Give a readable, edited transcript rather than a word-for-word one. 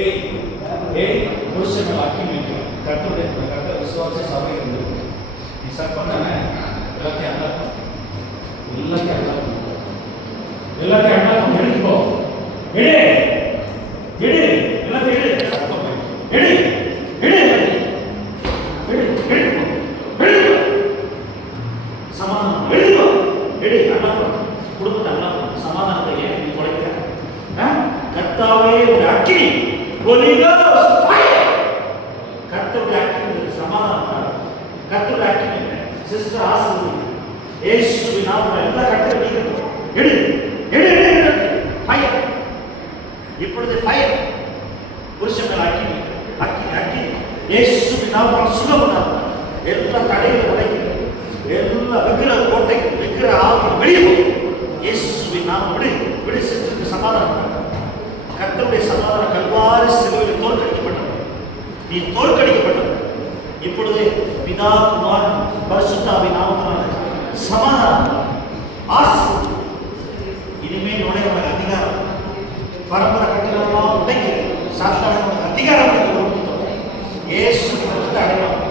ஏய் ஏய் புருஷனை ஆக்கி வைக்கணும். கர்த்தர் விசுவாச சபை இருந்து நீ சார் பண்ணானே எல்லாத்தையும் அண்ணா எடுத்துக்கோ. எடு எடு எல்லாத்தையும் எடு எடு எடு எடு எடு சமாதானம் எடுத்துக்கோ. எடு அண்ணா குடும்பத்தை அண்ணா சமாதானத்தை ஏன் நீ குறைக்கிற? கர்த்தாவே ஒரு அக்கினி கர்த்தருடைய அக்கினி சமாதானம். கர்த்தருடைய அக்கினி சிஸ்டர் ஆசிரியர் இயேசுவின் நாமத்தில் எல்லா கட்டளையும் நீக்கட்டும். எடு எடு எடு ஃபயர். இப்பொழுது ஃபயர் புருஷங்கள் அக்கினி அக்கினி அக்கினி இயேசுவின் நாமத்தில் சுகமுண்டாகும். எல்லா தடைகளை உடைக்கிறது. எல்லா விக்கிர கோட்டை விக்கிர ஆவி வெளியே போகும். இயேசுவின் நாமம் விடு விடு. சிஸ்டருக்கு சமாதானம். கர்த்தருடைய சமாதானம் கல்வாரி சிலுவையில் தோற்கடிக்கப்பட்டது. நீ தோற்கடிக்கப்பட்டது. இப்பொழுது பிதா குமாரன் பரிசுத்தாவின் நாமத்தினால சமாதானம் ஆசி. இனிமேல் நுழைய அதிகாரம் பரம்பரை கட்டளெல்லாம் உடைக்கிறது. சாத்தானுக்கு அதிகாரம் இயேசு அடையாளம்.